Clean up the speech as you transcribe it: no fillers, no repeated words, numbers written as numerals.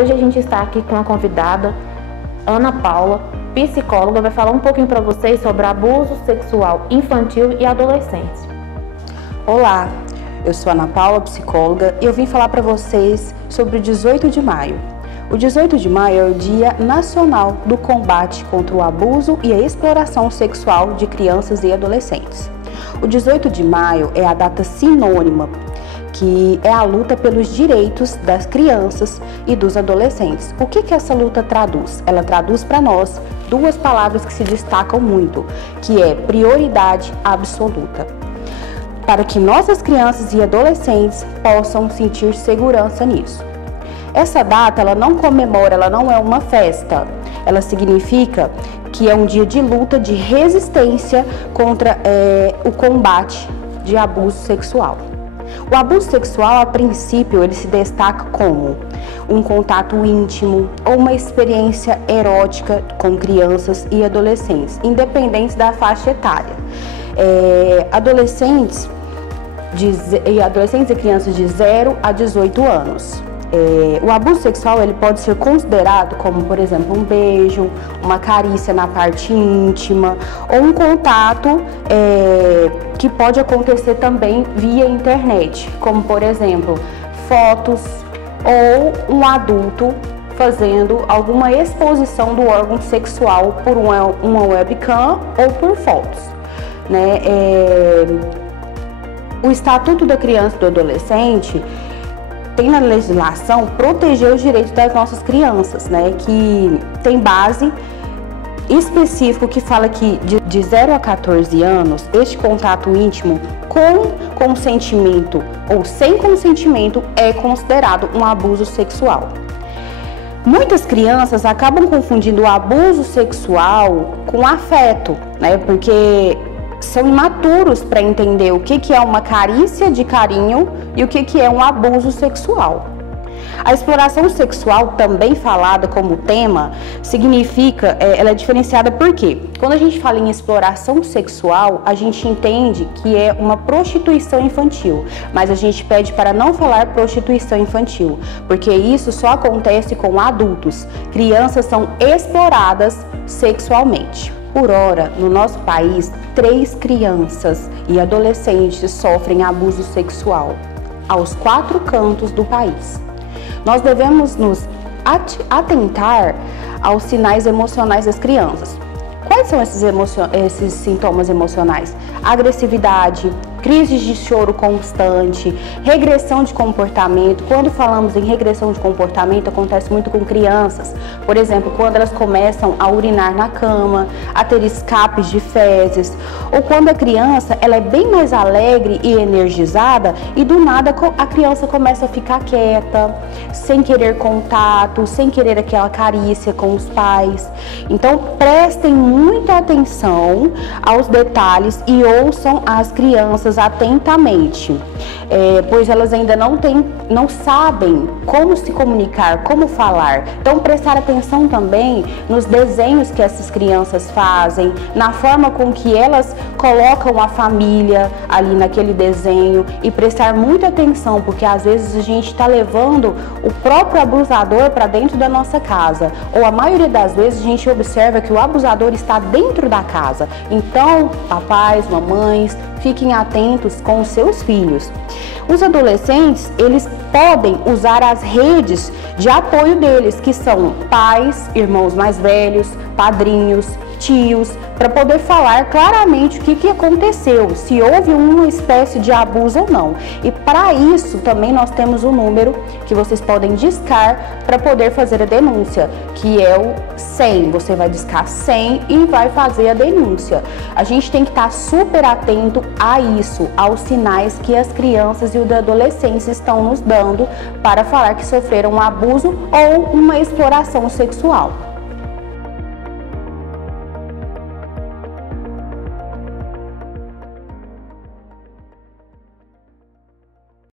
hoje a gente está aqui com a convidada, Ana Paula, psicóloga, vai falar um pouquinho para vocês sobre abuso sexual infantil e adolescente. Olá, eu sou Ana Paula, psicóloga, e eu vim falar para vocês sobre o 18 de maio. O 18 de maio é o Dia Nacional do Combate contra o Abuso e a Exploração Sexual de Crianças e Adolescentes. O 18 de maio é a data sinônima, que é a luta pelos direitos das crianças e dos adolescentes. O que essa luta traduz? Ela traduz para nós duas palavras que se destacam muito, que é prioridade absoluta, para que nossas crianças e adolescentes possam sentir segurança nisso. Essa data, ela não comemora, ela não é uma festa, ela significa que é um dia de luta, de resistência contra o combate de abuso sexual. O abuso sexual, a princípio, ele se destaca como um contato íntimo ou uma experiência erótica com crianças e adolescentes, independentes da faixa etária. Adolescentes e crianças de 0 a 18 anos. O abuso sexual ele pode ser considerado como, por exemplo, um beijo, uma carícia na parte íntima ou um contato que pode acontecer também via internet, como, por exemplo, fotos ou um adulto fazendo alguma exposição do órgão sexual por uma webcam ou por fotos, né? O Estatuto da Criança e do Adolescente tem na legislação proteger os direitos das nossas crianças, né? Que tem base específico que fala que de 0 a 14 anos, este contato íntimo com consentimento ou sem consentimento é considerado um abuso sexual. Muitas crianças acabam confundindo o abuso sexual com afeto, né? Porque são imaturos para entender o que é uma carícia de carinho e o que é um abuso sexual. A exploração sexual, também falada como tema, significa, ela é diferenciada porque quando a gente fala em exploração sexual, a gente entende que é uma prostituição infantil, mas a gente pede para não falar prostituição infantil, porque isso só acontece com adultos. Crianças são exploradas sexualmente. Por hora, no nosso país, 3 crianças e adolescentes sofrem abuso sexual aos 4 cantos do país. Nós devemos nos atentar aos sinais emocionais das crianças. Quais são esses sintomas emocionais? Agressividade, crises de choro constante, regressão de comportamento. Quando falamos em regressão de comportamento, acontece muito com crianças. Por exemplo, quando elas começam a urinar na cama, a ter escapes de fezes, ou quando a criança ela é bem mais alegre e energizada e do nada a criança começa a ficar quieta, sem querer contato, sem querer aquela carícia com os pais. Então, prestem muita atenção aos detalhes e ouçam as crianças atentamente, pois elas ainda não sabem como se comunicar, como falar. Então, prestar atenção também nos desenhos que essas crianças fazem, na forma com que elas colocam a família ali naquele desenho e prestar muita atenção, porque às vezes a gente está levando o próprio abusador para dentro da nossa casa, ou a maioria das vezes a gente observa que o abusador está dentro da casa. Então, papais, mamães, fiquem atentos com os seus filhos. Os adolescentes, eles podem usar as redes de apoio deles, que são pais, irmãos mais velhos, padrinhos, tios, para poder falar claramente o que aconteceu, se houve uma espécie de abuso ou não. E para isso também nós temos um número que vocês podem discar para poder fazer a denúncia, que é o 100. Você vai discar 100 e vai fazer a denúncia. A gente tem que estar super atento a isso, aos sinais que as crianças e os adolescentes estão nos dando para falar que sofreram um abuso ou uma exploração sexual.